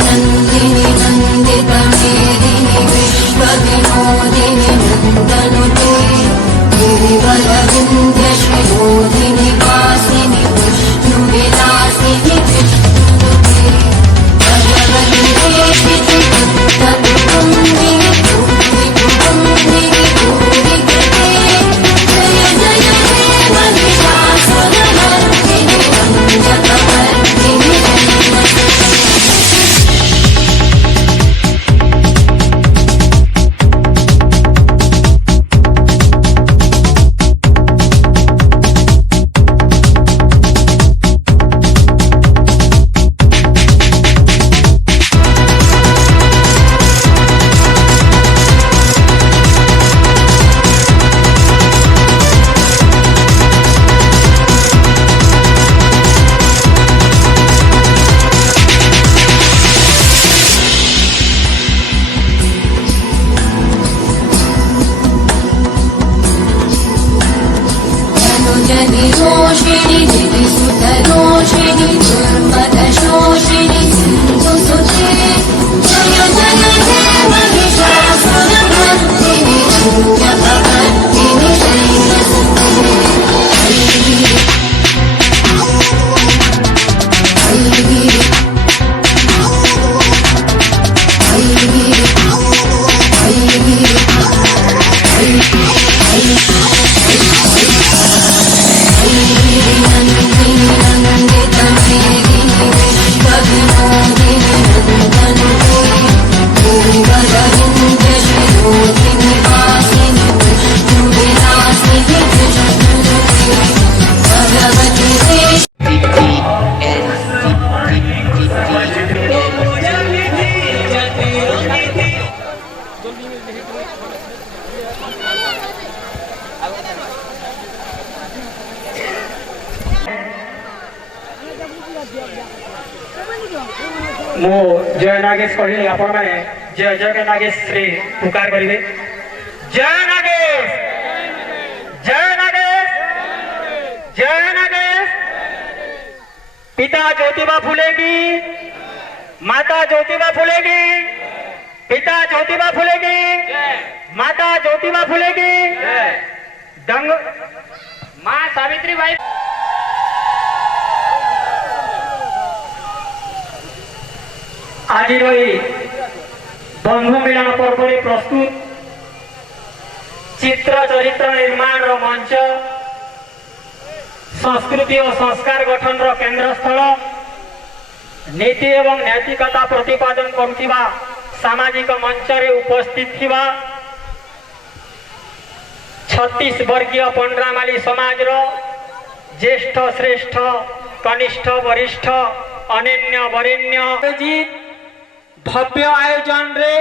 नन्दिनि नन्दितमेदिनि विश्वविनोदिनि नन्दनुते गिरिवरविन्ध्यशिरोधिनि वासिनि विष्णुविलासिनि विष्णुनुते भगवति देशिति भक्तकुटुम्बिनि कुटुम्बिनि भूरिकृते जय जय हे महिषासुरमर्दिनि रञ्जकवर्धिनि रोषिणि दिविसुतरोषिणि दुर्मदशोषिणि सिन्धुसुते जय जय हे महिषासुरमर्दिनि शून्यकवर्धिनि शैलसुते मो जय नागेश कहली आपण माने जय जय नागेश श्री पुकार करिवे जय नागेश जय नागेश जय नागेश। पिता ज्योतिबा फुले की माता ज्योतिबा फुले की पिता ज्योतिबा फुले की माता ज्योतिबा फुले की दंग मां सावित्री बाई आज बंधु मिलन पर्व प्रस्तुत चित्र चरित्र निर्माण मंच संस्कृति और संस्कार गठन केंद्र स्थल नीति एवं नैतिकता प्रतिपादन करुवा सामाजिक मंच रे उपस्थित थिबा 36 वर्गीय पंडरामाली समाज ज्येष्ठ श्रेष्ठ कनिष्ठ वरिष्ठ अनन्य वरेण्य भव्य आयोजन रे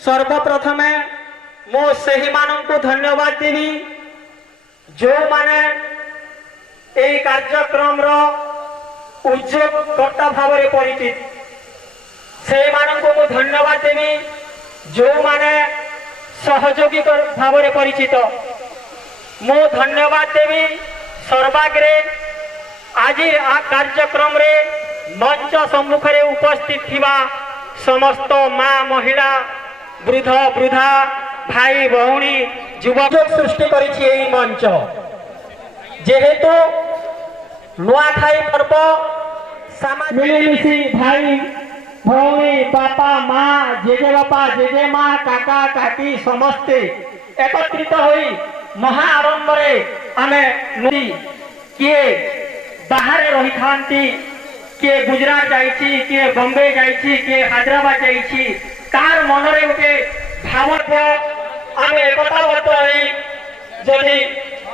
सर्वप्रथम मो सही मानन को धन्यवाद देवी जो माने ए कार्यक्रम रो उद्योगकर्ता भाव में परिचित से मानन को धन्यवाद देवी जो माने सहयोगी भाव में परिचित मो धन्यवाद देवी सर्वाग्रे आज आ कार्यक्रम रे मंच सम्मुख रे उपस्थित थिबा समस्त माँ महिला वृद्ध वृद्धा भाई भौणी युवक सृष्टि करिछि एई मंच जेहेतु नुआखाई पर्व मिलिमिशि भाई भौणी बापा माँ जेजे बापा जेजे माँ काका काकी समस्ते एकत्रित होई महा आरंभरे आमे किए बाहर रही थांती किए गुजरात जाइछि किए बॉम्बे जाइछि किए हैदराबाद जाइछि तार मनरे उठे भावत आमे एकताबद्ध होई जदि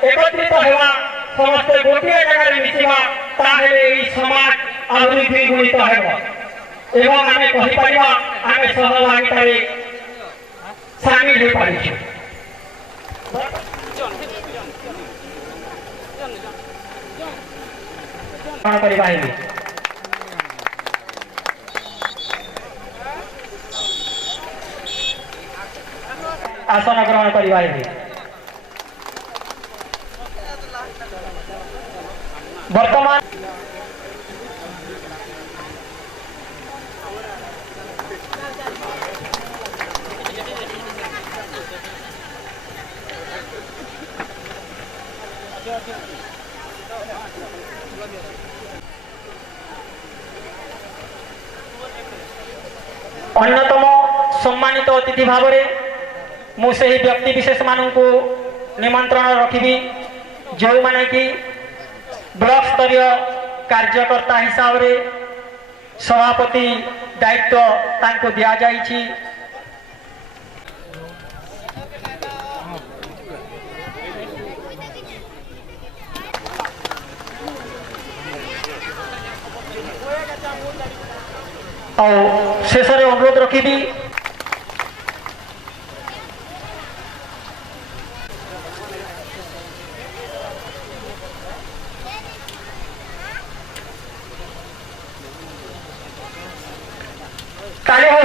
एकत्रित हेबा समस्त गोटे जगह मिसिबा ताहेले ई समाज अभिवृद्धि गुणित हेबा एवं आमे कहि परिबा आमे सहभागितारे शामिल हो पारिछु। आसन ग्रहण करवा वर्तमान अन्यतम सम्मानित अतिथि भाव में से व्यक्ति विशेष मानू निमंत्रण रखी जो माने कि ब्लॉक स्तरीय कार्यकर्ता हिसाब से सभापति दायित्व तांको दिया जाइछि। और शेष अनुरोध रखी ताले हो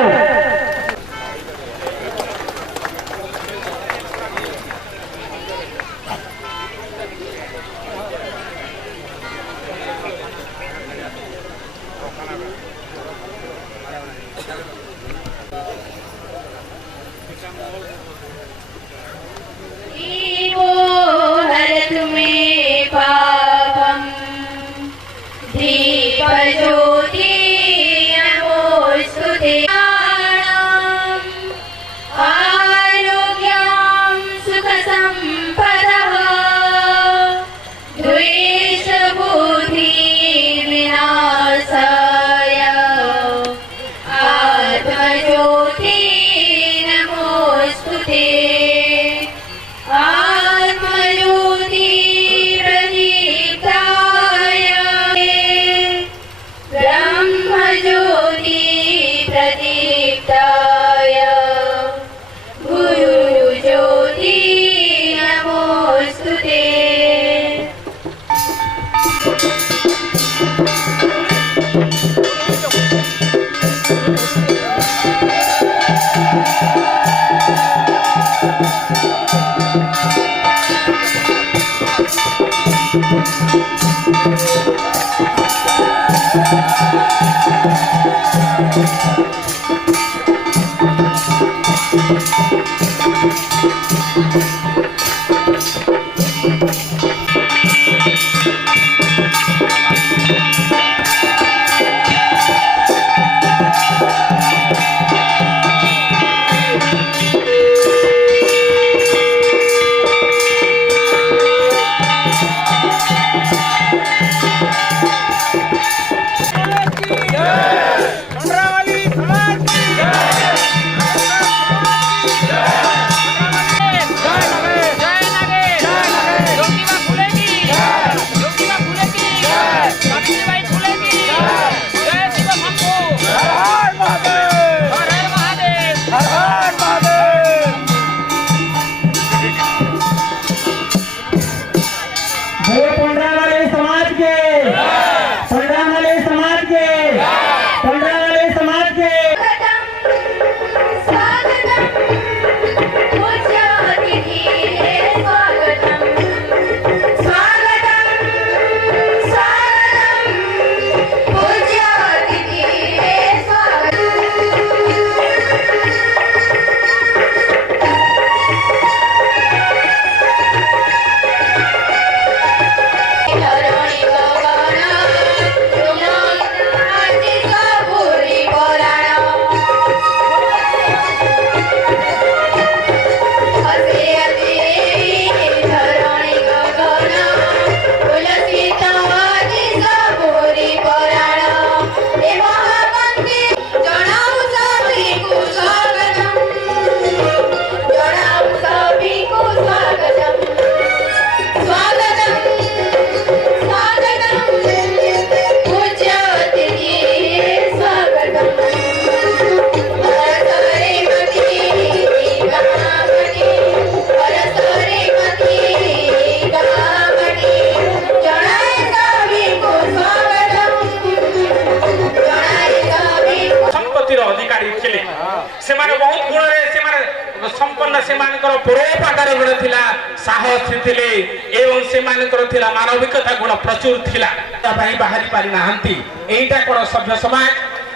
मानविकता गुण प्रचुर थिला बाहरी पारि नाहंती एटा कोन सभ्य समाज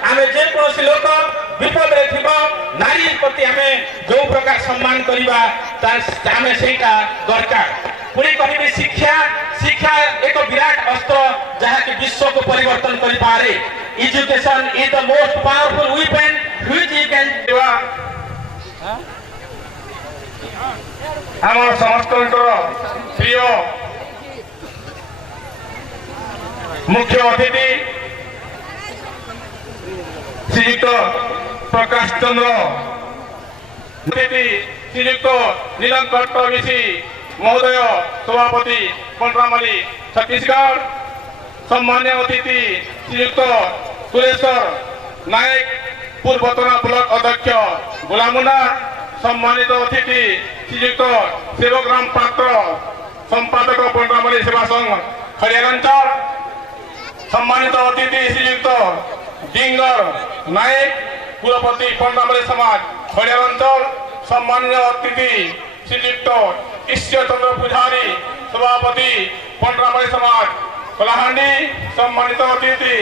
आमे जे कोनोसी लोक विपद रे थिबो नारी प्रति आमे जो प्रकार सम्मान करिबा आमे सेटा दरकार पुरी कहबे शिक्षा शिक्षा एक विराट अस्त्र जहा कि विश्व को परिवर्तन करि पारे education is the most powerful weapon which देवा आम समस्त प्रिय मुख्य अतिथि श्रीयुक्त प्रकाश चंद्र अतिथि श्रीयुक्त नीलकंठ मिश्री महोदय सभापति पंडरामाली छत्तीसगढ़ सम्मान्य अतिथि श्रीयुक्त सुरेश्वर नायक पूर्वतन ब्लॉक अध्यक्ष गुलामुना सम्मानित अतिथि श्रीयुक्त सेवकराम पात्र संपादक पंडरामाली सेवा संघ खड़ियार अंचल सम्मानित अतिथि श्रीयुक्त डिंगर नायक कुलपति पंडरामाली समाज खड़ियार अंचल सम्मानित अतिथि श्रीयुक्त ईश्वर चंद्र पुजारी सभापति पंडरामाली समाज कलाहांडी सम्मानित अतिथि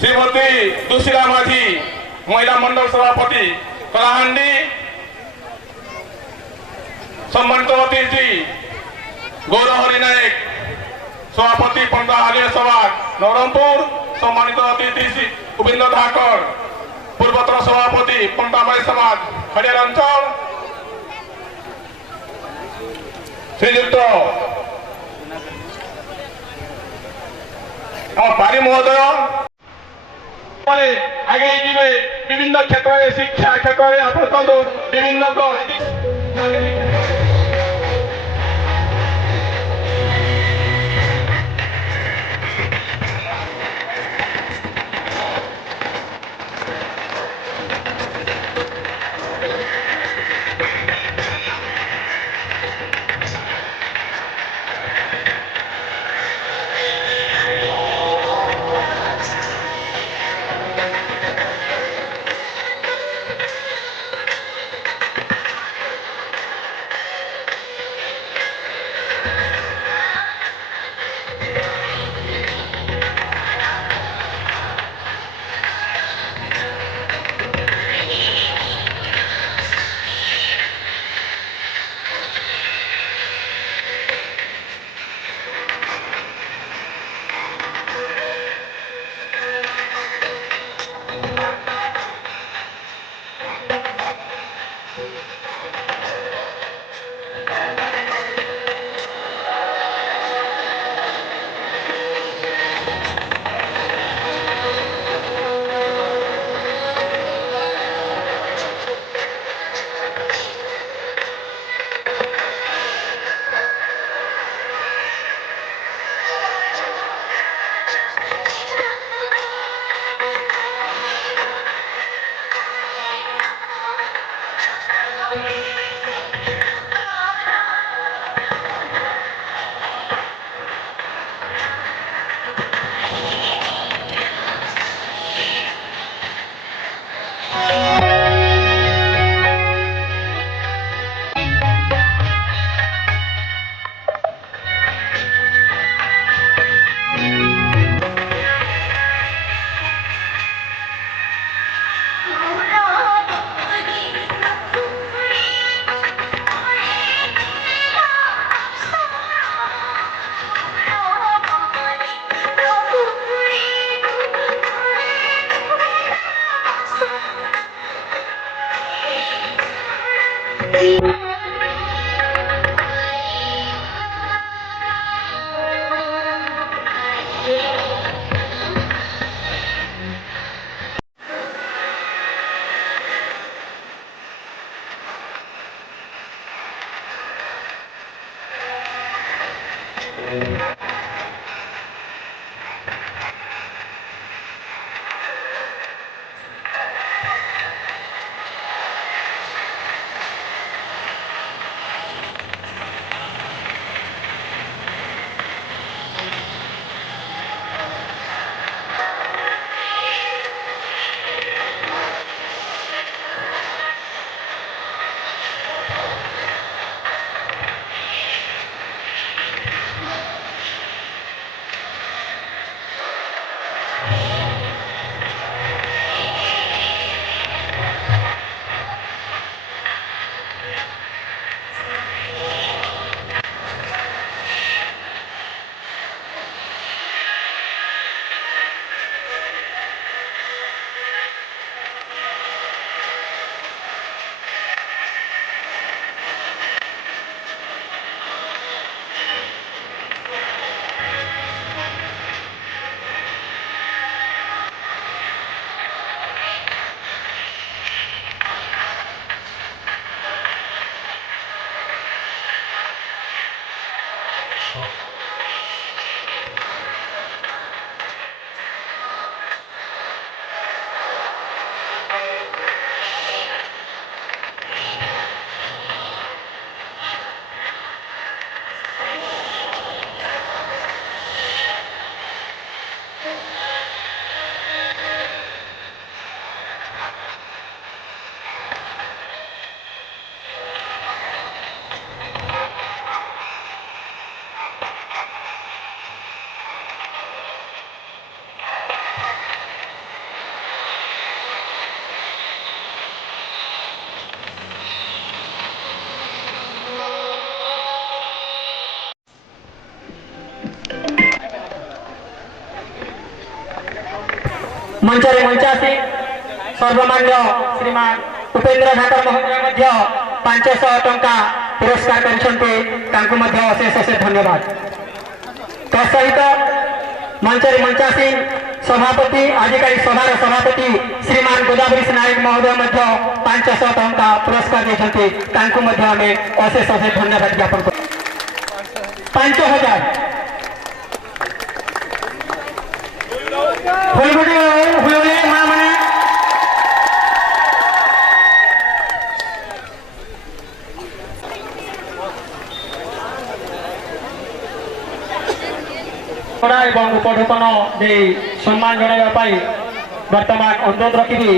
श्रीमती दुशीला माझी महिला मंडल सभापति कलाहांडी सम्मानित अतिथि गौरहरि नायक सभापति पंडरामाली समाज नवरंगपुर सम्मानित अतिथि श्री गोविंद धाकर पूर्वतन सभापति पंडरामाली समाज खड़ियार अंचल श्रीयुक्त पारी महोदय आगे जीवे विभिन्न क्षेत्र में शिक्षा क्षेत्र में आप विभिन्न मंचरे मंचासी सर्वमान्य श्रीमान उपेन्द्र ठाकर महोदय 500 टंका पुरस्कार कर अशेष अशेष धन्यवाद। तत्सहित मंचरे मंचासी सभापति आजिकारी सभार सभापति श्रीमान गोदावरी नायक महोदय 500 टंका पुरस्कार देते आम अशेष अशेष धन्यवाद ज्ञापन कर 5000 फुलगुटी माँ मैंने एवं उपढूपन दे सम्मान जनाई वर्तमान अनुरोध रखी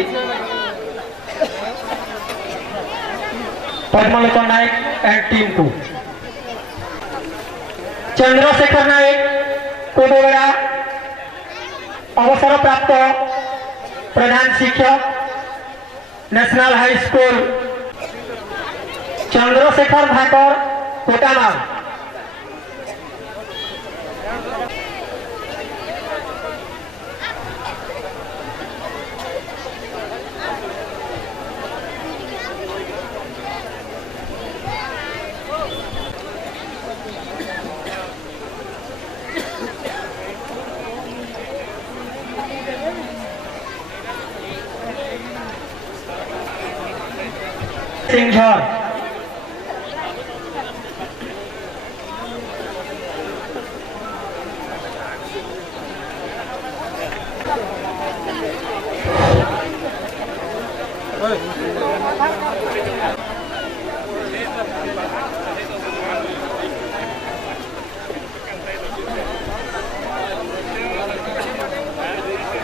पद्मलोचन नायक एंड टीम को चंद्रशेखर नायक कोडोगड़ा अवसर प्राप्त प्रधान शिक्षक national high school Chandrashekhar Bhakar कोटामार सिंझर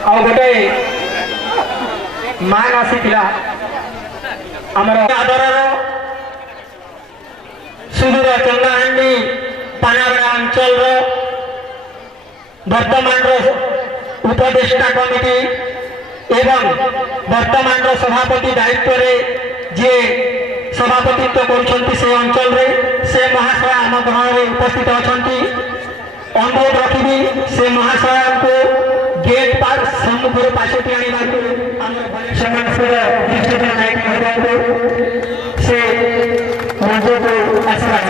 आ गोटे मान आसीला आमर आदर सुदूर चंगाहांडी पानागड़ा अंचल वर्तमान उपदेष्टा कमिटी एवं वर्तमान सभापति दायित्व जे सभापतित्व कर अंचल से महाशय आम ग्रहण में उपस्थित अच्छा अनुरोध रखी से महाशय को गेट पार सम्मुखर पाछोटी से मंच को आशीर्वाद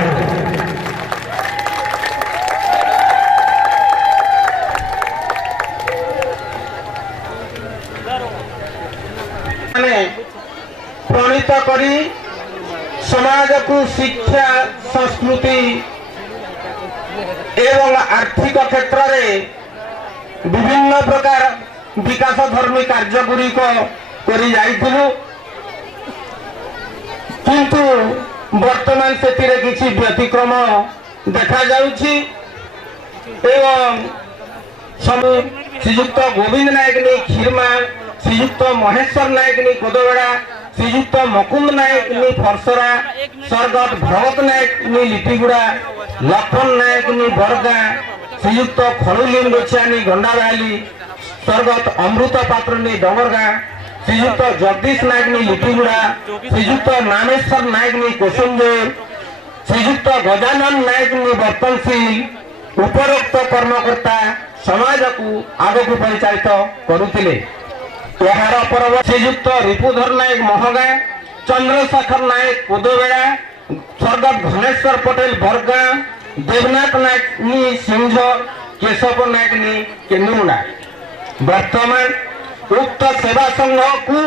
प्रणीत करी समाज को शिक्षा संस्कृति एवं आर्थिक क्षेत्र में विभिन्न प्रकार विकास धर्मी कार्य गुड़िक किंतु वर्तमान से किसी व्यतिक्रम देखा जाउछि एवं श्रीयुक्त गोविंद नायक ने खीरमा श्रीयुक्त महेश्वर नायक ने कोदोगड़ा श्रीयुक्त मुकुंद नायक ने फरसरा स्वर्गत भगत नायक ने लिटिगुड़ा लखन नायक ने बरगा श्रीयुक्त खड़ुलीन गोछानी गंडाबाली स्वर्गत अमृत पात्र ने डंगरगा श्रीयुक्त जगदीश नायक ने लिटिगुड़ा श्रीयुक्त नामेश्वर नायक ने कोसुंजोर श्रीयुक्त गजानन नायक ने बर्तनशील उपरोक्त कर्मकर्ता समाज को आग को परिचालित करुले। यार परवर्त श्रीयुक्त रिपुधर नायक महगा चंद्रशेखर नायक कोदोबेड़ा स्वर्गत घनेश्वर पटेल बरगा देवनाथ नायक नी सिंह केशव नायक नी केन्दुमुड़ा वर्तमान उक्त सेवा संघ को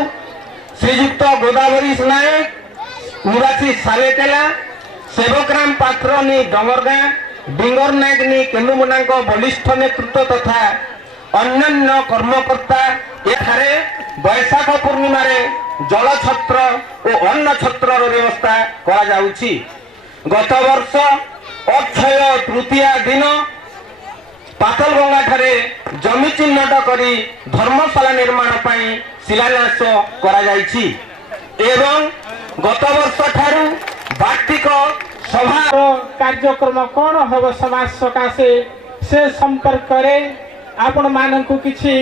श्रीयुक्त गोदावरी नायक निवासी सालेकेला सेवकराम पात्र नी डंगरगा डिंगर नायक नी केन्दुमुड़ा बलिष्ठ नेतृत्व तथा अन्य कर्मकर्ता एठारे बैशाख पूर्णिमा जल छत्र और अन्न छत्र व्यवस्था करा जाउछि। गत वर्ष अक्षय तृतीया दिन पातलगंगा ठारे जमी चिन्हट करी धर्मशाला निर्माण पाई शिलान्यास करा जाइछि एवं गत वर्ष ठारू वार्षिक सभा कार्यक्रम कौन हम समाज सकाशे से संपर्क आपण मानक किसी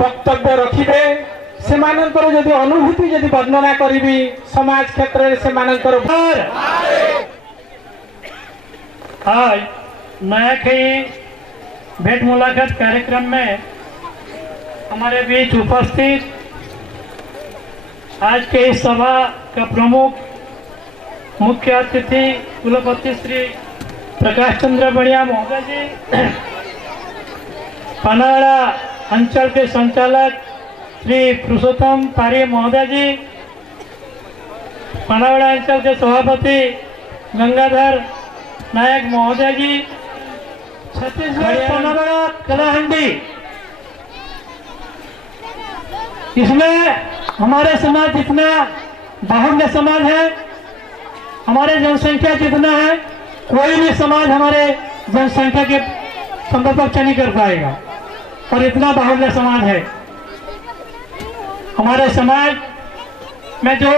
वक्तव्य रखिबे से मानकर जदि अनुभूति जदि वर्णना करी समाज क्षेत्र से मानकर आज नया भेंट मुलाकात कार्यक्रम में हमारे बीच उपस्थित आज के इस सभा का प्रमुख मुख्य अतिथि कुलपति श्री प्रकाश चंद्र बढ़िया महोदय जी, पनाड़ा अंचल के संचालक श्री पुरुषोत्तम पारी महोदय जी, पनाड़ा अंचल के सभापति गंगाधर नायक महोदय जी, छत्तीसगढ़ पनाड़ा कलाहंडी, इसमें हमारे समाज जितना बाहुल्य समाज है, हमारे जनसंख्या जितना है, कोई भी समाज हमारे जनसंख्या के समकक्ष नहीं कर पाएगा और इतना बाहुल्य समाज है। हमारे समाज में जो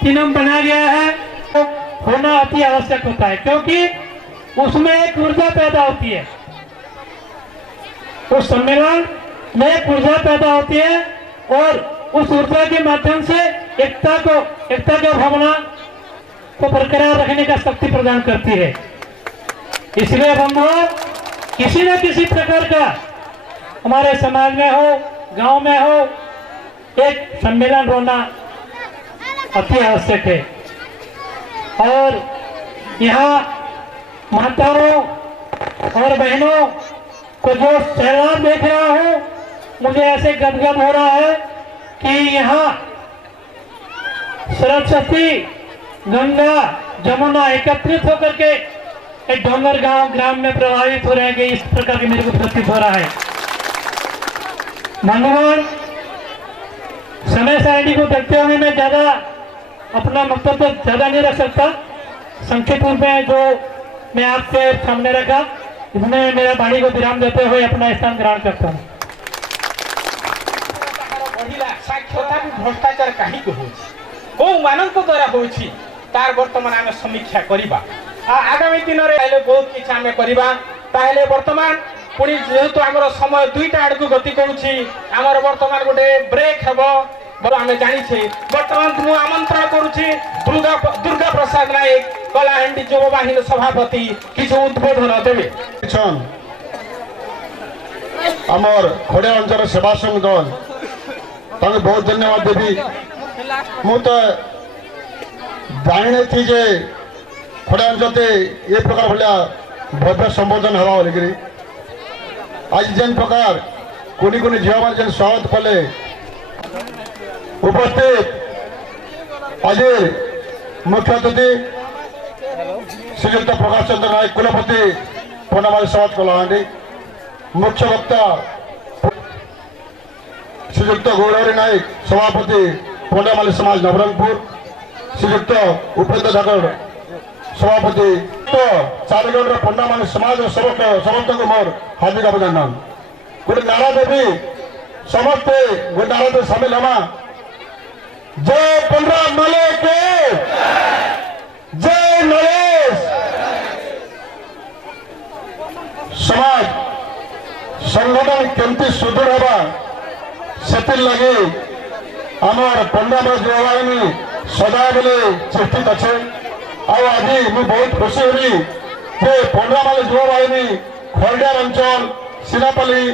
तीनम बनाया गया है तो होना अति आवश्यक होता है, क्योंकि उसमें एक ऊर्जा पैदा होती है, उस सम्मेलन में एक ऊर्जा पैदा होती है और उस ऊर्जा के माध्यम से एकता की भावना को बरकरार रखने का शक्ति प्रदान करती है। इसलिए बंधुओं, किसी न किसी प्रकार का हमारे समाज में हो, गांव में हो, एक सम्मेलन होना अति आवश्यक है। और यहाँ माताओं और बहनों को जो सैलाब देख रहा हूँ, मुझे ऐसे गदगद हो रहा है कि यहाँ सरस्वती, गंगा, जमुना एकत्रित होकर के एक डोंगर गांव ग्राम में प्रभावित हो रहे हैं। इस प्रकार के मेरे को प्रतीत हो रहा है। बंधुगण, समय सारणी को देखते हुए मैं ज्यादा अपना वक्तव्य ज्यादा नहीं रख सकता। संक्षिप्त रूप में जो मैं आपके सामने रखा, इसमें मेरा वाणी को विराम देते हुए अपना स्थान ग्रहण करता हूँ। साक्षरता भ्रष्टाचार कहीं हो द्वारा हो तार वर्तमान आम समीक्षा करवा। आगामी दिन में बहुत किसी आम करवा। वर्तमान पुणी जेहेतु आम समय दुईटा आड़ को गति करुँमर वर्तमान गोटे ब्रेक हम आम जानी। बर्तमान मुझे आमंत्रण करुँची दुर्गा प्रसाद नायक कलाहांडी युवा बाहिनी सभापति किसी उद्बोधन देवे। आमर खड़िया अंचल सेवा संघ दल बहुत धन्यवाद देवी। मु तो जानी थी जे खड़िया अंचल ये प्रकार भाया भव्य संबोधन हवा बोलिकी आज जेन प्रकार कुनी कुनी झील मैंने जेन स्वागत कले उपस्थित आज मुख्य अतिथि श्रीयुक्त प्रकाश चंद्र नायक कुलपति पंडामाली समाज कलाहांडी, मुख्य वक्ता श्रीयुक्त गौरवरी नायक सभापति पंडामाली समाज नवरंगपुर, श्रीयुक्त उपेन्द्र धाकड़ सभापति तो चारगढ़ पंडामाली समाज समस्त को मोर हार्दिक अभिनंदन। गोटे नारा देवी समस्ते गोटे नारा दे सामिल हमा। जय पंडा मले के जय नरेश। समाज संगठन केमती सुदृढ़ हवा से लगे आमर पंडामाली युवा बाहिनी सदा बेले चेष्टित अच्छे। आज मुझे बहुत खुशी हुई जे पंडामाली युवा बाहिनी खरडिया अंचल सीनापाली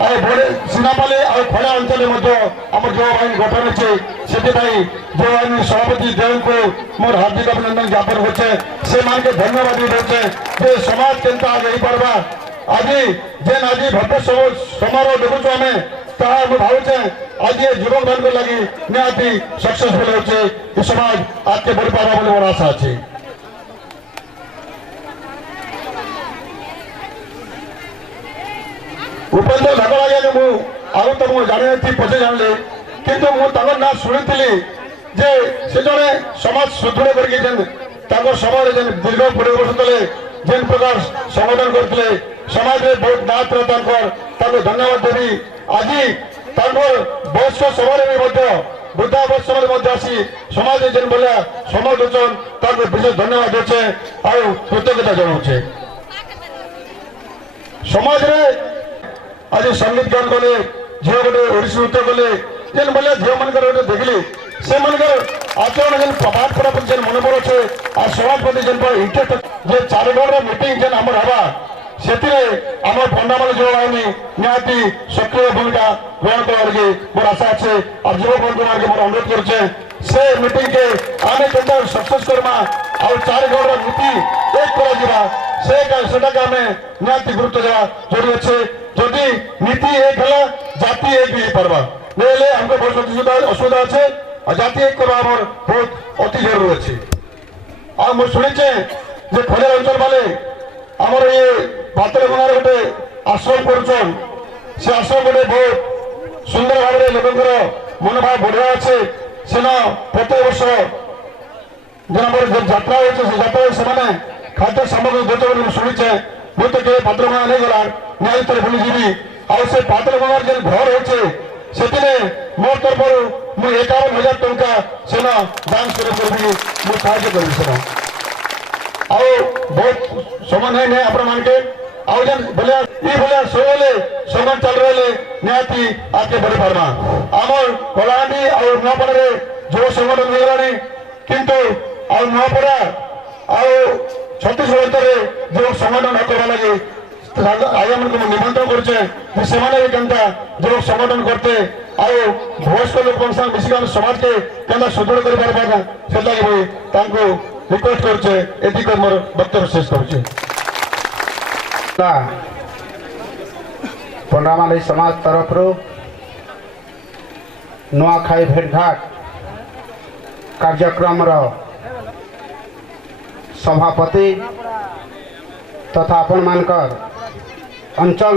सीनापाली और खड़ा अंचल आम युवा बाहिनी गठन अच्छे। से युवा बाहिनी सभापति देव को मोर हार्दिक अभिनंदन ज्ञापन होचे। से मान के धन्यवाद देते जे समाज केनता आगे पार्बा। आज जेन आज भव्य समारोह देखुଛୁ आम ताहा भावुचे आज ये युवक मान को लगी निहाती सक्सेसफुल होचे। समाज आज के बढ़ी पार्बा बोले मोर आशा अच्छे। उपेन्द्र धाकड़ आज्ञा को आगे तो मुझे जानी थी पचे जानली किंतु मुझे ना शुणी जे से जड़े समाज सुदृढ़ कर समय जेन दीर्घ 20 वर्ष तले जेन प्रकार संगठन करते समाज में बहुत ना धन्यवाद देवी। आज वयस्क समय भी वृद्धावस्था में आसी समाज जेन भाया समय दूसन विशेष धन्यवाद देचे और कृतज्ञता जनाऊे। समाज में आज संगीत गान कले झील गोटे ओडिशी नृत्य कले जेन भाया झील मान देखली से आचरण जेन पाठ पढ़ा जेन मन पड़े आ समाज प्रति जेन इंटरेस्ट जे चारगढ़ मीटिंग जेन आमर हवा ସେଥିରେ ଆମ ପଣ୍ଡାମାନେ ଯୁବବାହିନୀ ନିହାତି ସକ୍ରିୟ ଭୂମିକା ଗ୍ରହଣ କରିବା ଲାଗି ମୋର ଆଶା ଅଛି। ଆଉ ଯୁବ ବନ୍ଧୁମାନଙ୍କୁ ମୋର ଅନୁରୋଧ କରୁଛେ ସେ ମିଟିଂ କେ ଆମେ କେନ୍ତା ସକ୍ସେସ୍ କରିବା ଆଉ ଚାରିଗଡ଼ର ନୀତି ଏକ କରାଯିବା ସେଟାকে ଆମେ ନିହାତି ଗୁରୁତ୍ୱ ଦେବା ଜରୁରୀ ଅଛି। ଯଦି ନୀତି ଏକ ହେଲା ଜାତି ଏକ ବି ହେଇପାରବା ନହେଲେ ଆମକୁ ବହୁତ ଅସୁବିଧା ଅଛି। ଆଉ ଜାତି ଏକ କରିବା ଆମର ବହୁତ ଅତି ଜରୁରୀ ଅଛି। ଆଉ ମୁଁ ଶୁଣିଛେ ଯେ ଖଲିଆ ଅଞ୍ଚଳ ବାଲେ ଆମର ଇଏ ପାତରଗଙ୍ଗାରେ ଗୋଟେ ଆଶ୍ରମ କରୁଛନ୍। ସେ ଆଶ୍ରମ ଗୋଟେ ବହୁତ ସୁନ୍ଦର ଭାବରେ ଲୋକଙ୍କର ମନୋଭାବ ବଢ଼ିଆ ଅଛି। ସେନ ପ୍ରତ୍ୟେକ ବର୍ଷ ଯେନ୍ ଆମର ଯାତ୍ରା ହେଉଛି ସେ ଯାତ୍ରାରେ ସେମାନେ ଖାଦ୍ୟ ସାମଗ୍ରୀ ଦେଉଛ ବୋଲି ମୁଁ ଶୁଣିଛେ। ମୁଁ ତ କେବେ ପାତରଗଙ୍ଗା ନେଇଗଲା ନିହାତି ଥରେ ବୁଲିଯିବି। ଆଉ ସେ ପାତରଗଙ୍ଗାର ଯେନ୍ ଘର ହେଉଛି ସେଥିରେ ମୋ ତରଫରୁ ମୁଁ 51,000 ଟଙ୍କା ସେନ ଦାନ କରିବି ମୁଁ ସାହାଯ୍ୟ କରିବି ସେନ। ଆଉ ବହୁତ ସମାନ ହେଇ ନାହିଁ ଆପଣମାନକେ ଆଉ ଯେନ୍ ଭଳିଆ ଇ ଭଳିଆ ସବୁବେଳେ ସମାନ ଚାଲି ରହିଲେ ନିହାତି ଆଗକେ ବଢ଼ି ପାରମା। ଆମର କଳାହାଣ୍ଡି ଆଉ ନୂଆପଡ଼ାରେ ଯୁବ ସଂଗଠନ ହେଇଗଲାଣି କିନ୍ତୁ ଆଉ ନୂଆପଡ଼ା ଆଉ ଛତିଶଗଡ଼ ଭିତରେ ଯୁବ ସଂଗଠନ କରିବା ଲାଗି ଆଜ୍ଞାମାନଙ୍କୁ ମୁଁ ନିମନ୍ତ୍ରଣ କରୁଛେ ଯେ ସେମାନେ ବି କେନ୍ତା ଯୁବ ସଂଗଠନ କରତେ ଆଉ ବୟସ୍କ ଲୋକଙ୍କ ସାଙ୍ଗେ ମିଶିକି ଆମେ ସମାଜକେ କେନ୍ତା ସୁଦୃଢ଼ କରିପାରିବା ସେଥିଲାଗି ବି ତାଙ୍କୁ ରିକ୍ୱେଷ୍ଟ କରୁଛେ। ଏତିକି ମୋର ବକ୍ତବ୍ୟ ଶେଷ କରୁଛେ। पंडामाली समाज तरफ नुआखाई भेटघाट कार्यक्रम सभापति तथा आपण मानकर अंचल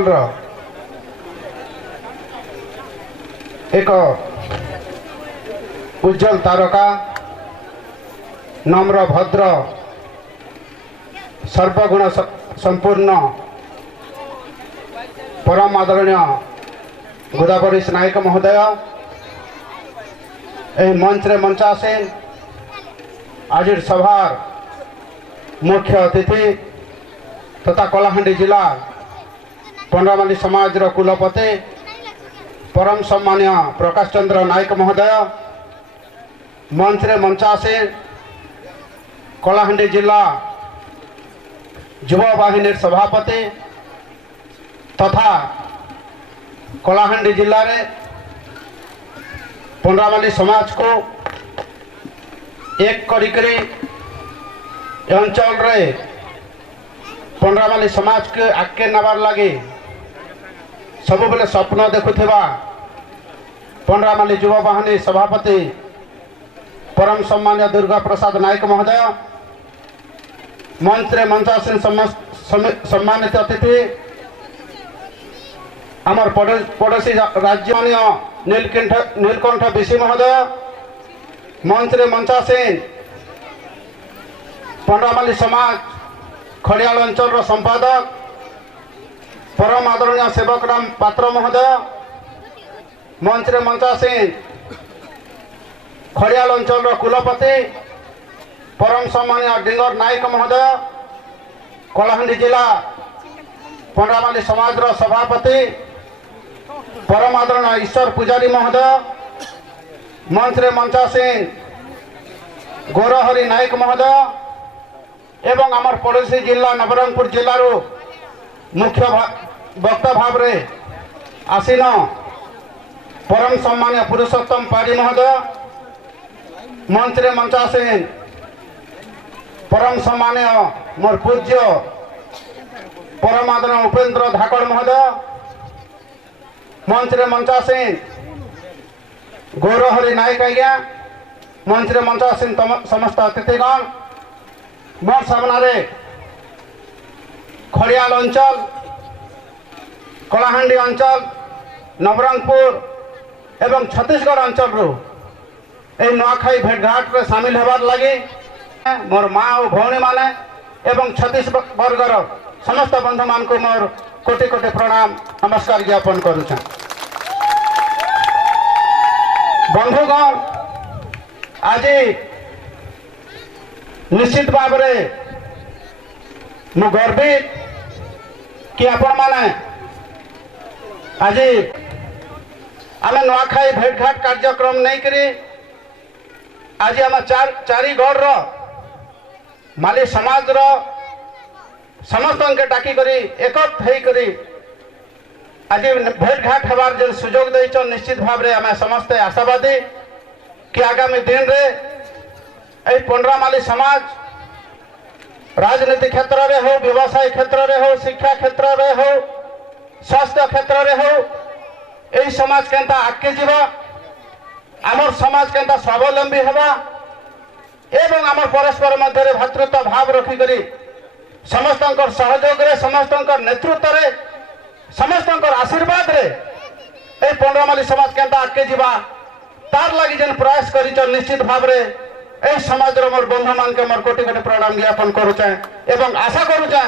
एक उज्जवल तारका नम्र भद्र सर्वगुण संपूर्ण परम आदरणीय गोदावरीश नायक महोदय मंच रे मंचासीन आज सभार मुख्य अतिथि तथा कलाहांडी जिला पंडामाली समाज कुलपति परम सम्मान्य प्रकाश चंद्र नायक महोदय मंच रे मंचासीन कलाहांडी जिला युवा बाहिनी सभापति तथा कलाहांडी जिले में पंडामाली समाज को एक करी अंचल रे पंडामाली समाज के आगे नबार लगे सब बेले स्वप्न देखुवा पंडामाली युवा बाहिनी सभापति परम सम्मान्य दुर्गा प्रसाद नायक महोदय मंच रे मंचासीन सम्मानित अतिथि आमर पड़ोसी राज्य नीलकंठ विशी महोदय मंच रे मंचासीन पंडामाली समाज खड़ियाल अंचल संपादक परम आदरणीय सेवक राम पात्र महोदय मंच रे मंचासीन खड़ियाल अंचल कुलपति परम सम्मान्य डिंगर नायक महोदय कलाहांडी जिला पंडामाली समाज सभापति परम आदरणीय ईश्वर पुजारी महोदय मंच रे मंचासीन गौरहरी नायक महोदय एवं आमर पड़ोसी जिला नवरंगपुर जिलूर मुख्य वक्ता भाव रे आसीन परम सम्मान्य पुरुषोत्तम पारी महोदय मंच रे मंचासीन परम सम्मान्य मोर पूज्य परम आदरणीय उपेंद्र धाकड़ महोदय मंच रे मंचासीन गौरहरी नायक आज्ञा मंच रे मंचासीन समस्त अतिथिगण मोर सामने खड़ियाल अंचल कलाहांडी अंचल नवरंगपुर एवं छत्तीसगढ़ अंचल नुआखाई भेटघाट रे सामिल होबार लगी मोर माँ और भौणी माने एवं छत्तीसगढ़ समस्त बंधु मान को मोर कोटि कोटि प्रणाम नमस्कार ज्ञापन करुछा। बंधुगण आज निश्चित भाव में मु गर्वित कि आपण माने आज आम नुआखाई भेटघाट कार्यक्रम नहीं करी आज आम चारिगढ़ माली समाज समस्त के डाकी करी एकत हेई करी आज भेट घाट हबार जो सुजोग देइछन निश्चित भाव रे आमे समस्ते आशावादी कि आगामी दिन रे ए पंडरामाली समाज राजनीति क्षेत्र रे हो व्यवसाय क्षेत्र रे हो शिक्षा क्षेत्र रे हो स्वास्थ्य क्षेत्र रे हो ए समाज केनता आगे जीवा आमर समाज केनता स्वावलंबी हवा एवं आमर परस्पर मध्य रे भातृत्व भाव रखी करी समस्त सहयोग रे समस्त नेतृत्व रे समस्त आशीर्वाद रे ए पंडरामाली समाज केनता आगे जीवा तार लगी जेन प्रयास करी निश्चित भाव रे ए समाज रो मोर बंधु मान के मोर कोटि कोटि प्रणाम ज्ञापन करूचे एवं आशा करूचे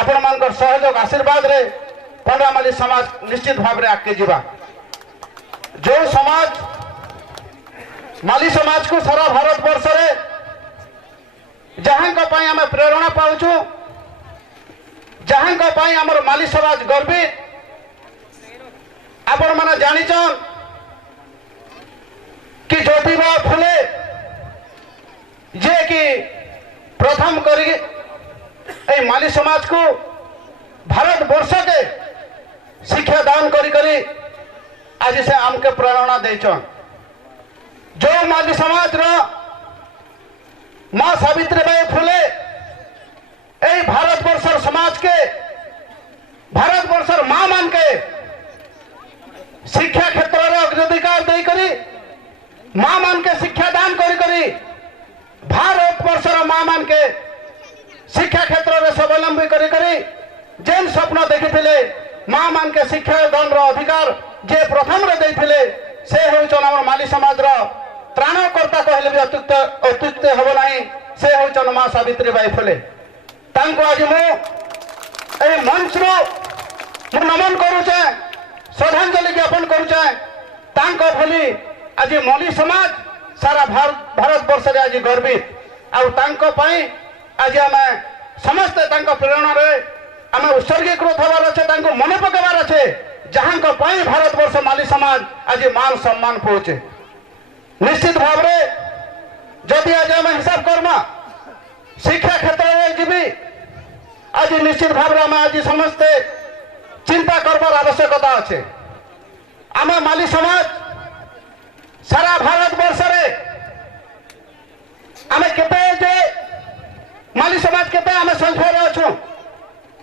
आपण मान सहयोग आशीर्वाद रे पंडरामाली समाज निश्चित भाव रे आगे जीवा जो समाज माली समाज को सारा भारत वर्ष रे जहां को आम प्रेरणा पाऊचु जहां को आमर माली समाज गर्वित आपण मैंने जानिछन कि ज्योतिबा फुले जे कि प्रथम करी ए माली समाज को भारत वर्ष के शिक्षा दान करी करी आज से आमके प्रेरणा देछन जो माली समाज रो मां सावित्रीबाई फुले ए भारत वर्षर समाज के भारत वर्षर मां मान के शिक्षा क्षेत्र रे अग्राधिकार दे करी मां मान के शिक्षा दान करी करी भारत वर्षर मां मान के शिक्षा क्षेत्र रे स्वावलंबी करी करी जेन स्वप्न देखिथिले मां मान के शिक्षा दान रो अधिकार जे प्रथम रे देथिले से होचन हमर माली समाज रो त्राणकर्ता कहले भी अत्युक्त हबो नाही से होचन मां सावित्रीबाई फुले तांको आज मो ए मंच रो मु नमन करूचे श्रद्धांजलि ज्ञापन करूचे तांको भली आज माली समाज सारा भारत वर्ष रे आज गर्वित आ तांको पई आज आमे समस्त तांको प्रेरणा रे आमे उत्सर्गीकृत हबार अछि तांको मने पकेबार अछि जहां को पई भारत वर्ष माली समाज आज मान सम्मान पहुंचे निश्चित भाव रे जदि आज आम हिसाब करमा शिक्षा क्षेत्र में जीवी आज निश्चित भाव में आज समस्ते चिंता करबार आवश्यकता अच्छे आम माली समाज सारा भारत वर्ष रे आम केते जे माली समाज केते आम संख्या रे अछु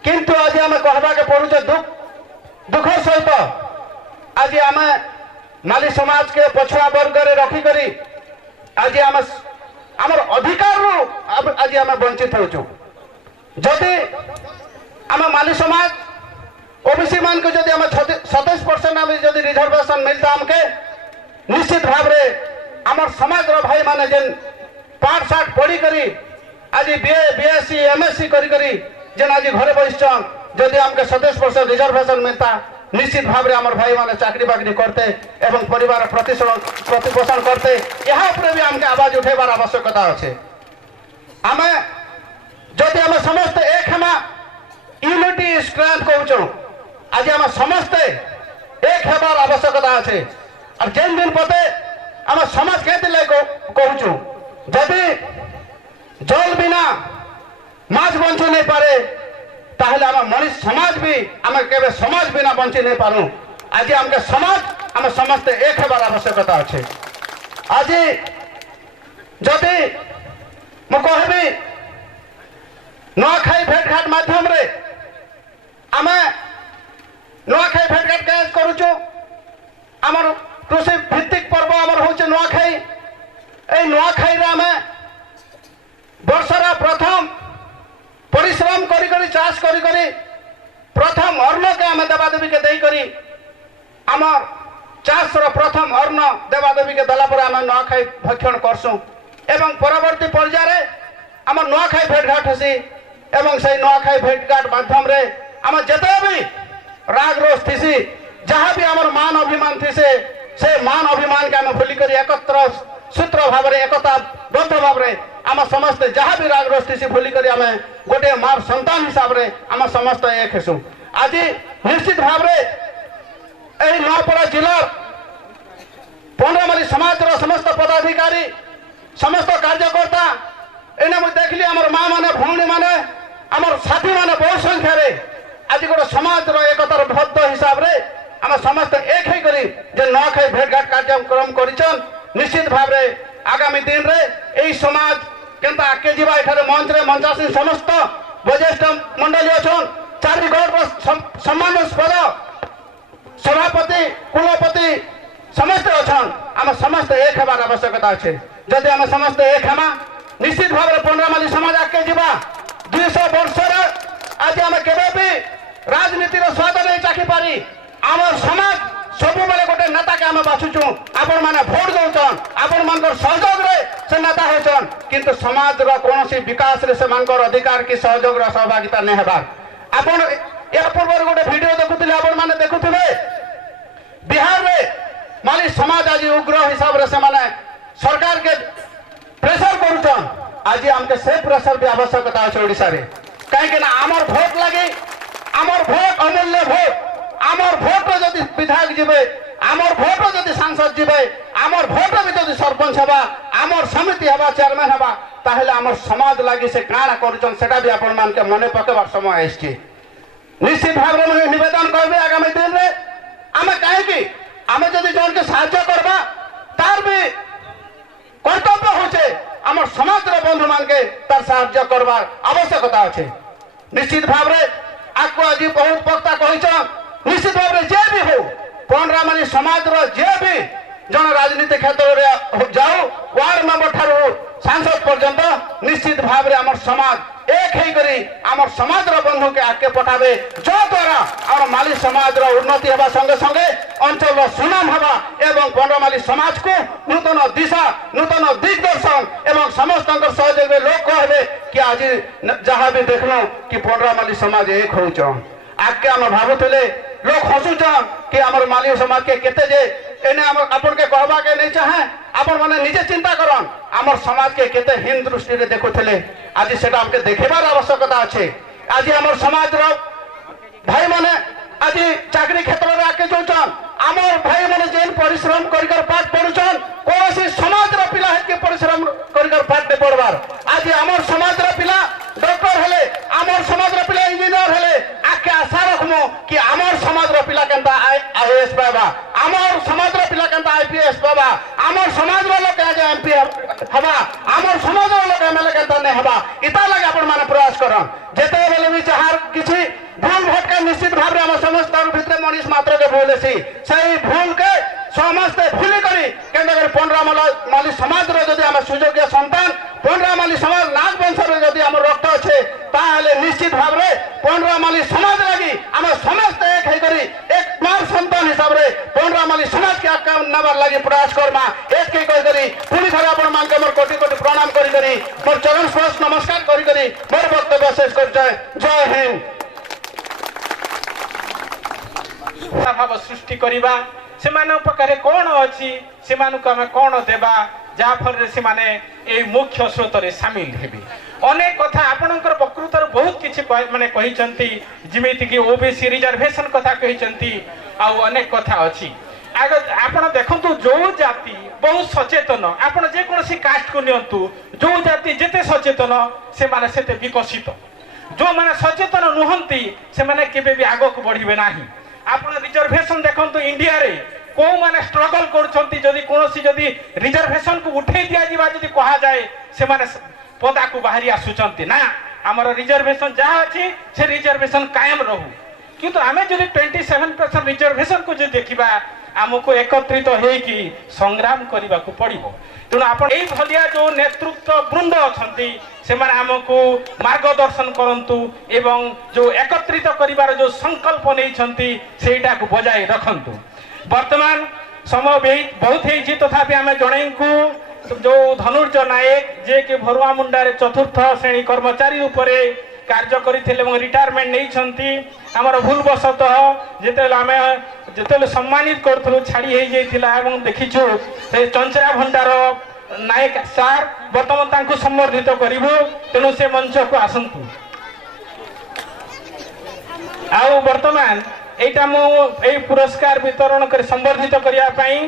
किंतु आज आम कहबा के पड़ुचे दुखर सहित आज आम माली समाज के पछुआ वर्ग रे रखी करी आज आमर अधिकार रू आज आम वंचित होचु जदि आम माली समाज ओबीसी मान को जदि आम 27% आम जदि रिजर्वेशन मिलता हमके निश्चित भाव रे आमर समाज रो भाई माने जेन पाठ साठ पढ़ी करी आज बीए बीएससी एमएससी करी करी जेन आज घरे बसिछन जदि हमके 27% रिजर्वेशन मिलता निश्चित भाव रे आमर भाई माने चाकरी बाकरी करते एवं परिवार प्रतिपोषण करते यहाँ ऊपर भी हमके आवाज उठेबार आवश्यकता अच्छे आम जदि आम समस्ते एक हमा यूनिटी स्ट्रेंथ कहूँ आज आम समस्ते एक हेबार आवश्यकता अच्छे और जेन दिन पते आम समाज के कहूँ जदि जल बिना माछ बंची नहीं पारे ताहले आम मनीष समाज भी आम केबे समाज बिना बंची नहीं पारू आज आमके समाज आम समस्ते एक हेबार आवश्यकता अच्छे आज जदि मु कहबी नुआखाई भेटघाट माध्यम रे आम नुआखाई भेटघाट कैसे करूचु आमर कृषि भित्तिक पर्व आमर होचे नुआखाई ए नुआखाई रे आम वर्षर प्रथम परिश्रम करी करी चाष करी करी प्रथम अन्न के आम देवादेवी के देई करी आमर चाष रो प्रथम अन्न देवादेवी के दला पर आम नुआखाई भक्षण करसु एवं परवर्ती पर्याय रे आम नुआखाई भेटघाट हसी एवं से नुआखाई भेटघाट माध्यम रे आम जते भी राग रोष थीसी जहाँ भी आमर मान अभिमान थी से मान अभिमान के आम भूली करी एकत्र सूत्र भाव रे एकता बद्ध भाव रे आम समस्त जहाँ भी राग रोष थी भूली करी आम गोटे मार संतान हिसाब रे आम समस्त एक हेसु आज निश्चित भाव रे एही नूआपड़ा जिला पंडरामाली समाज रो समस्त पदाधिकारी समस्त कार्यकर्ता एने मुझे देखली आमर माँ माने भौणी माने आमर साथी माने बहुत संख्यार आज गोटे समाज एकतार बद्ध हिसाब से आम समस्त एक हो जे नुआखाई भेटघाट कार्यक्रम कर निश्चित भाव आगामी दिन रे यही समाज केनता आगे जीवा एठारे मंच रे मंचासी समस्त वरिष्ठ मंडली अच्छा चारिगढ़ सम्मानस्पद सभापति कुलपति समस्त अच्छा आम समस्त एक हबार आवश्यकता अच्छे जदि आम समस्त एक हेमा निश्चित भाव में पंडरामाली समाज आगे जीवा 200 वर्ष आज आम के राजनीतिर स्वाद नहीं चाखी पारी आम समाज सब बेले गोटे नेता के आम बाछुचु आपण मैंने भोट दौन आपण मान सहयोग से नेता होचन किंतु समाज कौन विकास रे से अधिकार की सहयोग सहभागिता नहीं हेबार आपण या पूर्व गोटे वीडियो देखुले आपण मैंने देखुले बिहार में माली समाज आज उग्र हिसाब से माने सरकार के प्रेशर करुचन आज आमके से प्रेशर भी आवश्यकता अच्छे ओडिशा रे कहीं आमर भोट लगे आमर भोट अमूल्य भोट आमर भोट जदि विधायक जीवे आमर भोट जदि सांसद जीवे आमर भोट भी जदि सरपंच हवा आमर समिति हवा चेयरमैन हवा ताहेले आमर समाज लगी से काଣା करुचन सेटा भी आपण मान के मने पकेबार समय आइछि निश्चित भाव में निवेदन करबे आगामी दिन रे आमे काहे कि आमे जदि जन के सहायता करबा तार भी कर्तव्य होचे आमर समाज रे बंधु मान के तार सहायता करबार आवश्यकता अछि निश्चित भाव रे आको आज बहुत वक्ता कहिछन निश्चित भाव में जे भी हो पंडरामाली समाज जे भी जन राजनीति क्षेत्र में जाओ वार्ड मेंबर ठारू सांसद पर्यंत निश्चित भाव में आम समाज एक होकर समाज बंधु के आगे पठावे जो द्वारा आम माली समाज उन्नति हवा संगे संगे अंचल सुनाम हवा एवं पंडरामाली समाज को नूतन दिशा नूतन दिग्दर्शन एवं समस्त सहयोग लोक कहे कि आज जहाँ भी देखल कि पंडरामाली समाज एक हो आगे आम भावुले लोग हसुचन कि आमर माली समाज के केते जे एने आपन के कहबा के नहीं चाहे आपन माने निजे चिंता करन आमर समाज के केते हीन दृष्टि रे देखुथिले आज सेटा हमके देखेबार आवश्यकता अछि आज आमर समाज रो भाई माने आज चाकरी क्षेत्र रे आके जोचन आमर भाई माने जेन परिश्रम करिकर पाठ पढुचन कोसी समाज रो पिला है के परिश्रम करिकर पाठ ने पढबार आज आमर समाज रो पिला डॉक्टर हेले आमर समाज रो पिला इंजीनियर हेले आके आशा रखमो कि आमर समाज रो पिला केनता आईएएस पाबा आमर समाज रो पिला केनता आईपीएस पाबा आमर समाज रो लोग आज एमपी हवा आमर समाज रो लोग एमएलए केनता ने हवा इता लगे आपण माने प्रयास करन जेते बेले भी चाहार किछि भूल भटका निश्चित भाव में आम समस्त भितर मनीष मात्र के भूल से भूल के समस्ते भूली करी केंद्र पंडरामाली समाज रे आम सुयोग्य संतान पंडरामाली समाज नाग वंश रे आम रक्त अच्छे ताहले निश्चित भाव में पंडरामाली समाज लगी आम समस्त एक होकरी एक मार संतान हिसाब से पंडरामाली समाज के आगे नबार लगी प्रयास करमा एक करी पुणी थे आपण मान मोर कोटि कोटि प्रणाम करी मोर चरण स्पर्श नमस्कार करी मोर वक्तव्य शेष कर जय हिंद भाव सृष्टि करवा से पाखे कौन अच्छी से कौन देवा जहाँफल से माने मुख्य स्रोत रे सामिल हेबे अनेक कथा आपणकर प्रकृतर बहुत किछि माने कहिसंती जिमिति कि ओबीसी रिजर्वेशन कथा कहिसंती आ अनेक कथा अछि आग आपण देखंतु जो जाति बहुत सचेतन आपण जे कोनसी कास्ट को नियंतु जो जाति जेते सचेतन से माने सेते विकसित जो माने सचेतन नुहंती से माने केबे भी आगो को बढ़िबे नाही आपण रिजर्वेशन देखंतु इंडिया रे को माने स्ट्रगल करछंती जदी कोनसी जदी रिजर्वेशन को उठै दिया जिबा जदी कहा जाए से माने पदा को बाहरी आसुचंती ना हमर रिजर्वेशन जहाँ अछि से रिजर्वेशन कायम रहू किंतु आमे जदी 27% रिजर्वेशन को जे देखिबा आमको एकत्रित होइकी संग्राम करबा को पड़िबो तेणु आपण एई भलिया जो नेतृत्व वृंद अछंती से माने आमको मार्गदर्शन करंतु एवं जो एकत्रित करिवार जो संकल्प नै छंती सेटा को बजाय रखंतु वर्तमान समय बहुत है तथापि आम जन को जो धनुर्ज नायक जे कि भरुआ मुंडारे चतुर्थ श्रेणी कर्मचारी उपरे कार्य करते रिटायरमेंट नहीं आमर भूलवशतः जिते सम्मानित करूँ छाड़ी हो देखीचु चंचरा भंडार नायक सार बर्तमान संबर्धित करूँ तेणु से मंच को आसतु आउ बर्तमान एटा मो ए पुरस्कार वितरण कर संबर्धित करिया पई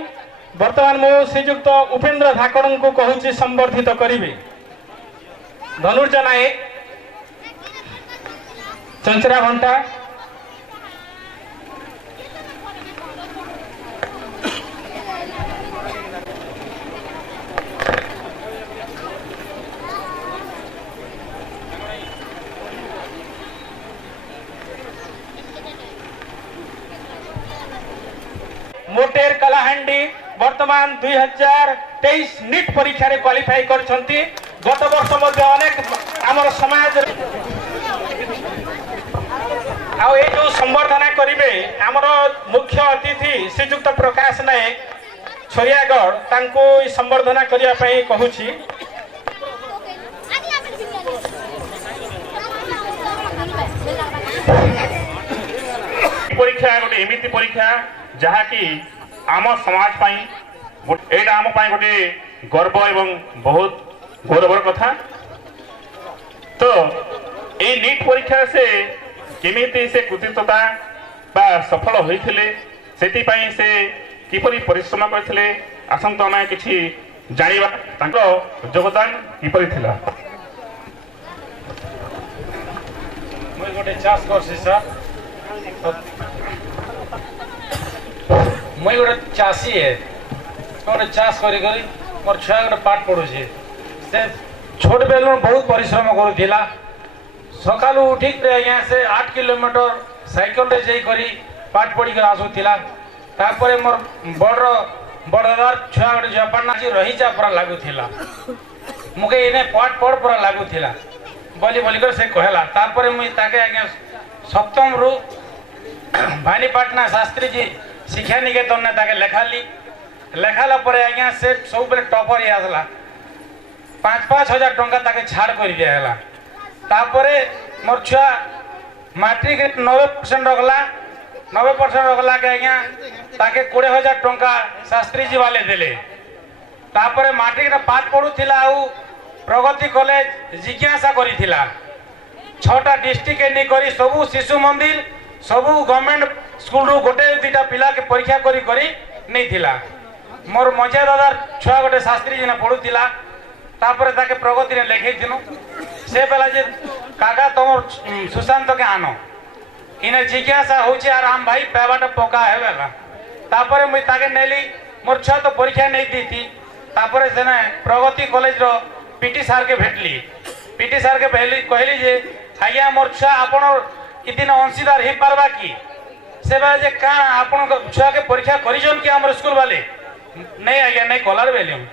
वर्तमान मो श्रीयुक्त उपेंद्र धाकड़ को कहूची संबर्धित करिवे धनुर्ज नायक चंचरा घंटा मोटेर कलाहांडी वर्तमान 2023 नीट परीक्षा रे क्वालिफाई करछंती। गत वर्ष मध्ये अनेक आमर समाज आउ ए जो संवर्धना करिवे आमर मुख्य अतिथि श्रीयुक्त प्रकाश नायक छोरियागढ़ तांको संवर्धना करिया पई कहूची। परीक्षा गोटे एमिति परीक्षा जहा कि आम समाज पाई एटा आम पाई गोटे गर्व एवं बहुत गौरवर कथा। तो ए नीट परीक्षा से केमिति से कृतित्वता बा सफल होइथिले सेति पाई से किपरि परिश्रम करथिले आसंत आमे किछि जानिबा तांको योगदान किपरि थिला। मुई गोटे चाष करसी सर मुई गोटे चाषी है गोटे चाष करी करी मोर छुआ गोटे पाठ पढ़ुचे से छोट बेलू बहुत परिश्रम करूला सकालू उठिक आज्ञा से 8 किलोमीटर साइकेल रे जाई करी पाठ पढ़ी कर आसुला तापर मोर बड़दार छुआ गोटे जपान रही जा पूरा लगुला मुके इने पाठ पढ़ पूरा लगुला बोली बोली कर से कहला तापर मुई ताके आज्ञा सप्तम रु भानीपाटना शास्त्री जी शिक्षा निकेतन ने ताके लेखाला परे आज्ञा से सब बेले टॉपर आसला 5-5 हजार टंका ताके छाड़ कर दिया है। तापरे मोर छुआ मैट्रिक 90% रखला 90% रखला के आज्ञा ताके 20,000 टंका शास्त्री जी वाले देले। तापरे मैट्रिक पाठ पढ़ुथिला आउ प्रगति कॉलेज जिज्ञासा करिथिला 6टा डिस्ट्रिक्ट नहीं करी सबू शिशु मंदिर सबू गवर्नमेंट स्कूल रू गोटे 2टा पिला के परीक्षा करी करी नहीं थिला। मोर मजा दादार छुआ गोटे शास्त्री जी ने पढ़ुथिला तापरे ताके प्रगति ने लेखै दिनु से बेला जे काका तुम सुशांत के आनो इने जिज्ञासा होचे आर हम भाई पेवाटा पका है बेला तापरे मुई ताके नेली मोर छुआ तो परीक्षा नहीं दीती तापरे सेने प्रगति कॉलेज रो पीटी सर के भेटली पीटी सर के कहली जे आज्ञा मोर छुआ आपण इदिन अंशीदार ही पारबा कि से बेला जे का आपण छुआ के परीक्षा करिजन कि हमर स्कूल वाले नहीं आज्ञा नहीं कलर बेलियम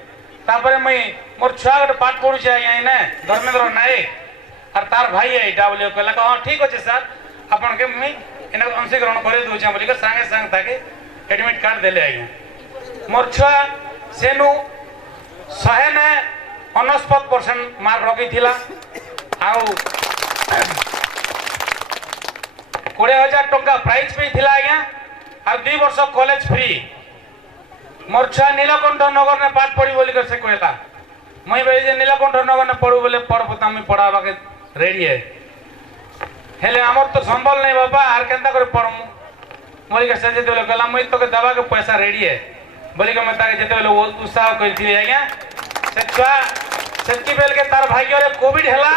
तापरे मुई मोर छुआ गोटे पाठ पढ़ुचे आज्ञा इने धर्मेंद्र नायक और तार भाई है इटा बोलियो कहला हां ठीक अछि सर आपण के मुई इने अंशीकरण करे दोचे बोली के संगे संग ताके एडमिट कार्ड देले आज्ञा मोर छुआ सेनु 149% मार्क रखी थिला आउ 20,000 टंका प्राइज पे थिला आज्ञा आ 2 वर्ष कॉलेज फ्री मोर छुआ नीलकंठ नगर ने पाठ पढ़ी बोली कर से कहला मुई भाई जे नीलकंठ नगर ने पढ़ू बोले पढ़बता मी पढ़ाबा के रेडी है हेले हमर तो संभल नहीं बाबा आर केंता करे पढ़मु मोरी के से जे बोले कहला मुई तो के दबा के पैसा रेडी है बोली के मैं ताके जेते बोले उत्साह करथि आज्ञा से छुआ सेति बेल के तार भाग्य रे कोविड हला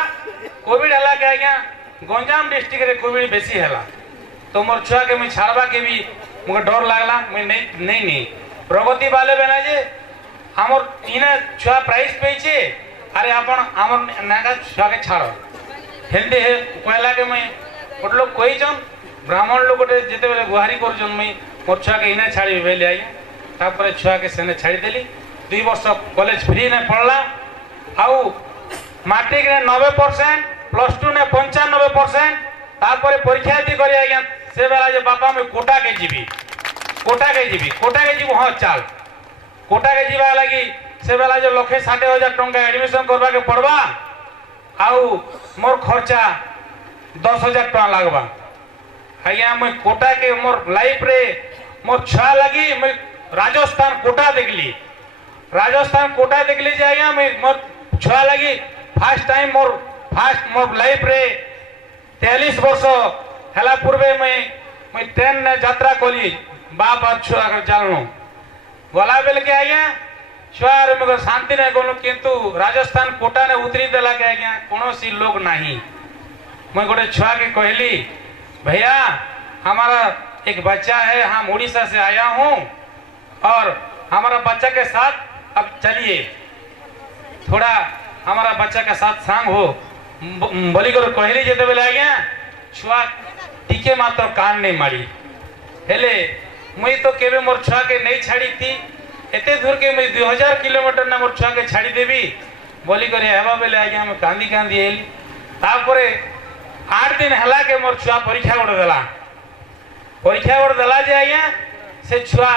के आज्ञा गंजाम डिस्ट्रिक्ट रे कोविड बेसी हला तो मोर छुआ के मैं छाड़बा के भी मुके डर लागला मैं नहीं प्रगति वाले बेना जे हमर इने छुआ प्राइस पेचे अरे आपण हमर नागा छुआ के छाड़ हेल्दी है कहला के मैं गोटे लोग कही छन ब्राह्मण लोग गोटे जेते बेले गुहारी करछन मैं मोर छुआ के इने छाड़ी बेले आई तापर छुआ के सेने छाड़ी देली 2 वर्ष कॉलेज फ्री ने पढ़ला आउ मैट्रिक ने 90% प्लस 2 ने 95% तापर परीक्षा दी करी आज्ञा से बेला जे बापा मैं कोटा के जीवी हां चाल कोटा के जीवा लगी से बेला जो 1,60,000 टंका एडमिशन करबा के पड़बा आउ मोर खर्चा 10,000 टंका लागबा आज्ञा मैं कोटा के मोर लाइफ रे मोर छुआ लगी मैं राजस्थान कोटा देखली जे आज्ञा मैं मोर छुआ लगी फर्स्ट टाइम मोर लाइफ रे 43 वर्ष हला पूर्वे मैं ट्रेन ने यात्रा कली बाप और छुआ कर चलनु गला बेल के आज्ञा छुआ रे मगर शांति नहीं गलु किंतु राजस्थान कोटा ने उतरी देला के आज्ञा कोनोसी लोग नहीं मैं गोटे छुआ के कहली भैया हमारा एक बच्चा है, हम उड़ीसा से आया हूँ और हमारा बच्चा के साथ अब चलिए थोड़ा हमारा बच्चा के साथ सांग हो बोली कर कहली जेते बेले आज्ञा छुआ टिके मात्र कान नहीं मारी हेले मुई तो केवे मोर छुआ के नहीं छाड़ी थी एते दूर के मुई 2000 किलोमीटर ना मोर छुआ के छाड़ी देवी बोली करे हेबा बेले आज्ञा मैं कांदी कांदी एली तापरे 8 दिन हला के मोर छुआ परीक्षा गोटे देला जे आज्ञा से छुआ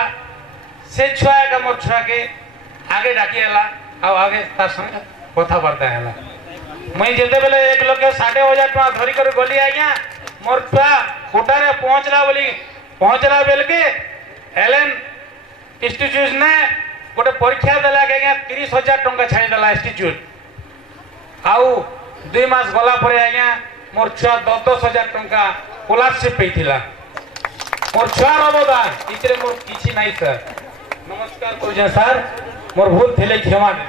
का मोर छुआ के आगे डाकी हला आ आगे तार संग कथबार्ता हला मुई जेते बेले एक लोग के 15,500 टका धरी कर गली आज्ञा मोर छुआ कोटारे पहुंचला बेल के एलेन इंस्टीट्यूट ने गोटे परीक्षा देला के 30,000 टका छाड़ी देला इंस्टीट्यूट आउ 2 मास गला परे आज्ञा मोर छुआ 10,000 टका स्कॉलरशिप पेथिला मोर छुआर अवदान इतरे मोर किछि नाही सर नमस्कार करूछे सर मोर भूल थिले क्षमा दे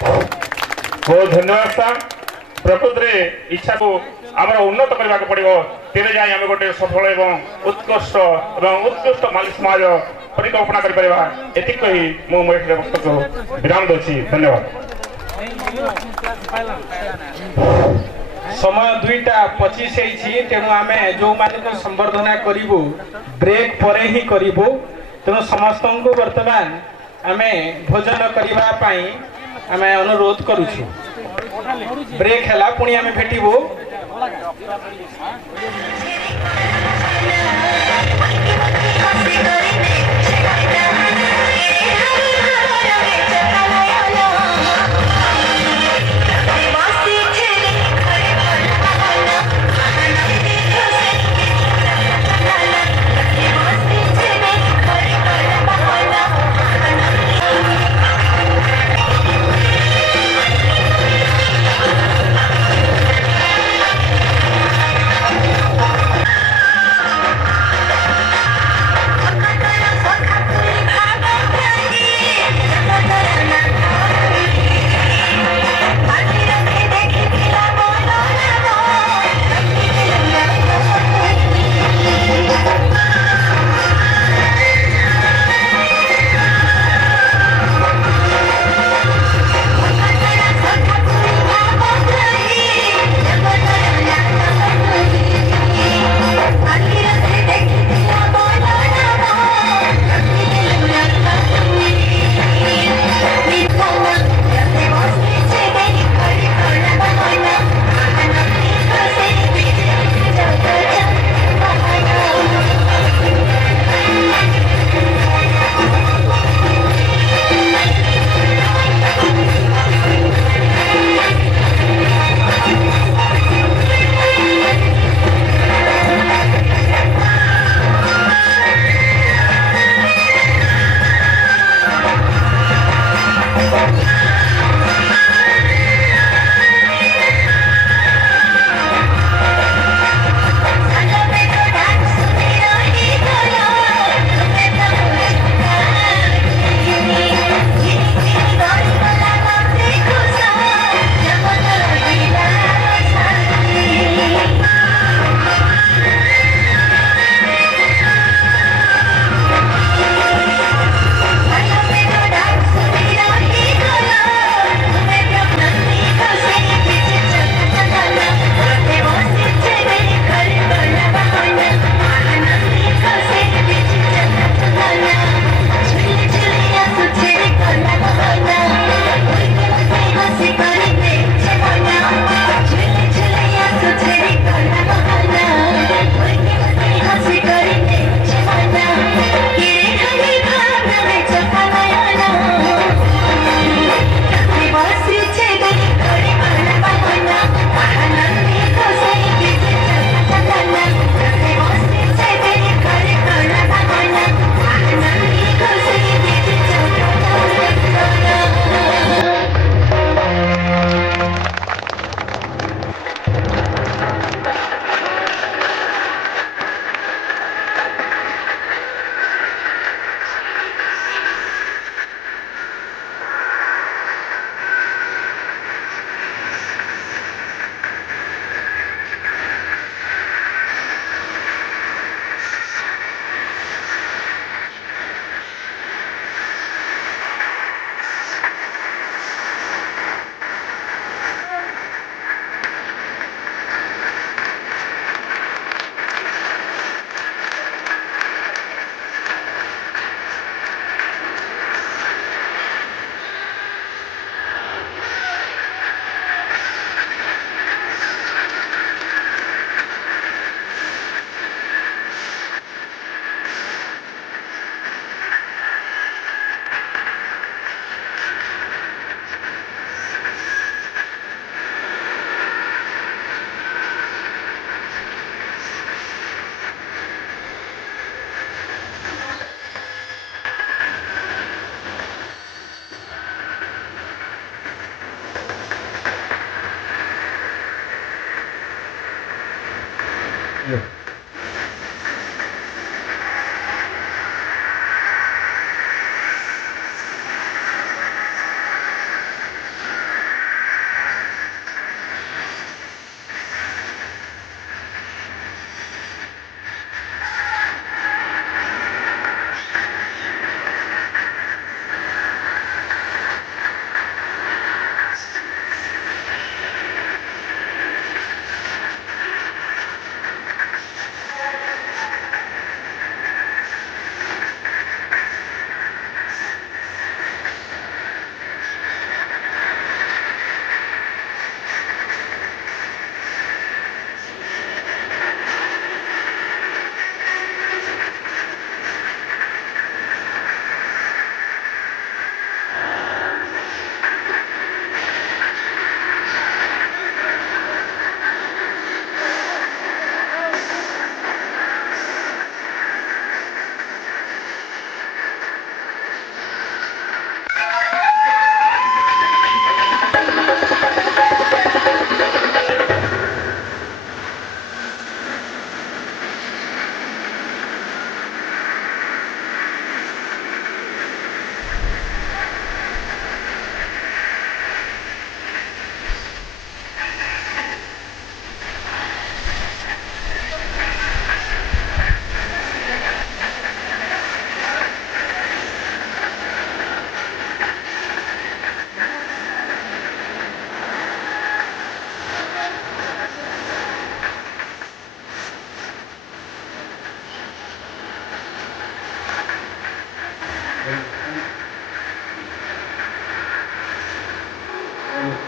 बहुत धन्यवाद सर प्रकृत रे इच्छा को आमर उन्नत करबा के पड़िबो तेरे जाय हम गोटे सफल एवं उत्कृष्ट मालिक समाज परिकल्पना कर परिबा एति कही मो मोर वक्तव्य विराम दोछि धन्यवाद। समय 2:25 तेणु आम जो मान संबर्धना करूँ ब्रेक पर ही करूँ तेणु समस्त को बर्तमान आम भोजन करने आम अनुरोध करुचु ब्रेक है पुणी आम भेटू।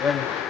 ଜୟ